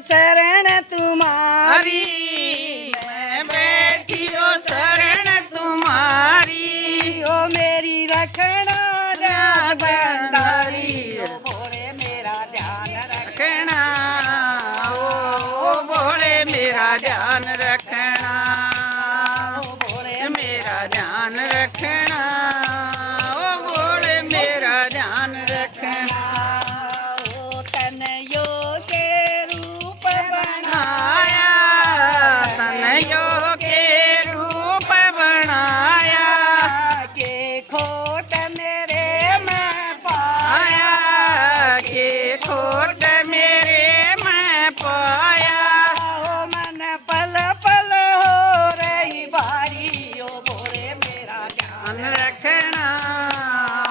शरण तुम्हारी मैं बैठी हो शरण तुम्हारी। ओ मेरी रखना राज बंदारी ओ भोले मेरा ध्यान रखना ओ भोले मेरा ध्यान रखना, ओ भोले मेरा ध्यान रखना, ओ भोले मेरा ध्यान रखना। ओ तनयो के रूप बनाया तनयों के रूप बनाया, के खोट मेरे मैं पाया आया के खोट मेरे मैं पाया। ओ मन पल पल हो रही भारी ओ भोले मेरा ध्यान ध्यान रखना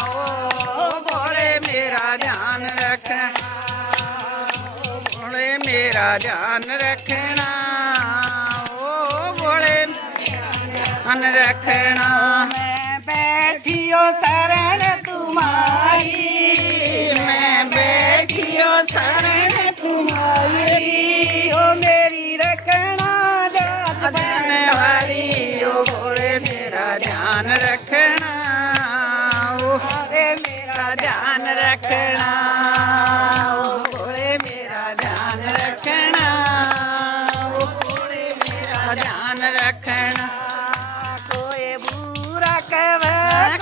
ओ भोले मेरा ध्यान रखना, भोले मेरा ध्यान रखना, ओ भोले ध्यान रखना। मैं बैठियो शरण तुम्हारी मैं बैठियो शरण तुम्हारी ओ मेरी रखना जात वाली, ओ भोले मेरा ध्यान रखना, ओ रे मेरा ध्यान रखना, ओ भोले मेरा ध्यान रखना, ओ भोले मेरा ध्यान रखना। कोई बुरा कवे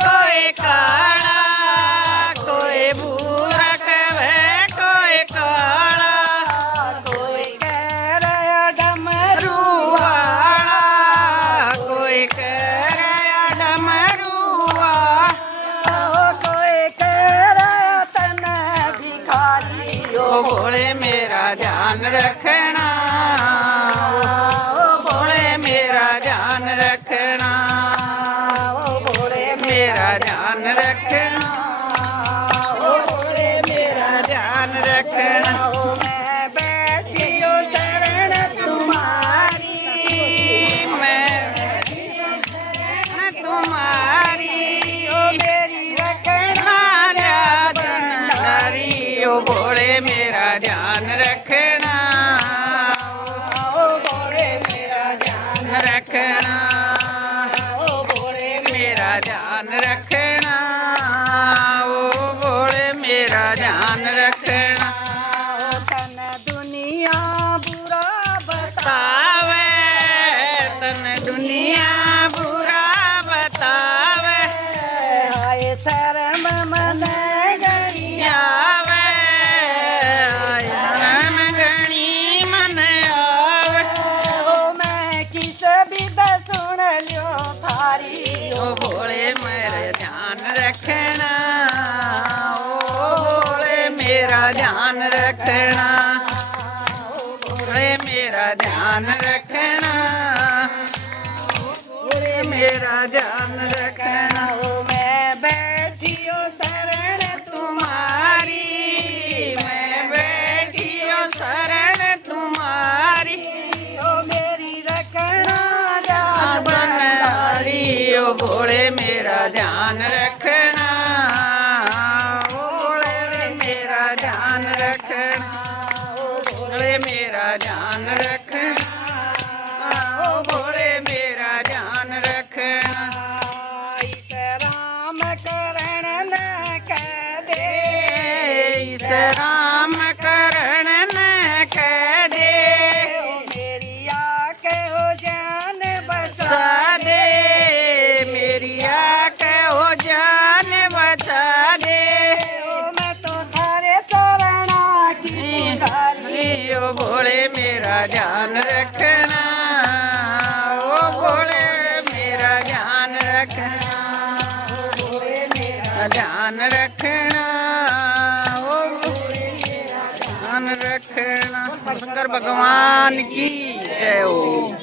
कोई काला कोई भूरा कहे कोई काला, कोई कह रहा डमरू रुआला कोई कह रहा डमरुआ, ओ कोई कह रहा तन भिखारी ओ भोले मेरा ध्यान रखना, ओ भोले मेरा ध्यान रखना, ओ भोले मेरा ध्यान रखना, ओ भोले मेरा ध्यान रखना। ओ मैं बैठियो शरण तुम्हारी मैं तुम्हारी ओ मेरी रखना नारी, ओ भोले मेरा ध्यान रखना, ओ भोले मेरा ध्यान रखना, ओ भोले मेरा ध्यान रखना, ओ भोले मेरा ध्यान रखना। ओ तन दुनिया बुरा बता बतावे तन दुनिया बुरा बतावे, हाय शर्म मन गई आवे शरण गणी मन आवे, ओ मैं किस बिद सुन लियो थारी ओ भोले मेरे ध्यान रखना, ओ भोले मेरा ध्यान रखना, भोले मेरा ध्यान रखना, भोले मेरा ध्यान रखना। ओ मैं बैठियो शरण तुम्हारी मैं बैठियो शरण तुम्हारी, ओ मेरी रखना जात बनवारी, ओ भोले मेरा ध्यान रखना, ओ भोले मेरा ध्यान रखना, ओ भोले मेरा ध्यान रखना, ओ भोले मेरा ध्यान रखना। इस राम करण न कह दे इस राम करण न कह दे, ओ मेरी आके हो जान बचा बचा दे मेरी आके हो जान बचा दे, ओ मैं तो थारे शरणा की पुजारी ओ भोले मेरा ध्यान रखना, ओ भोले मेरा ध्यान रखना, ओ भोले मेरा ध्यान रखना, ओ भोले मेरा ध्यान रखना। शंकर भगवान की जय हो।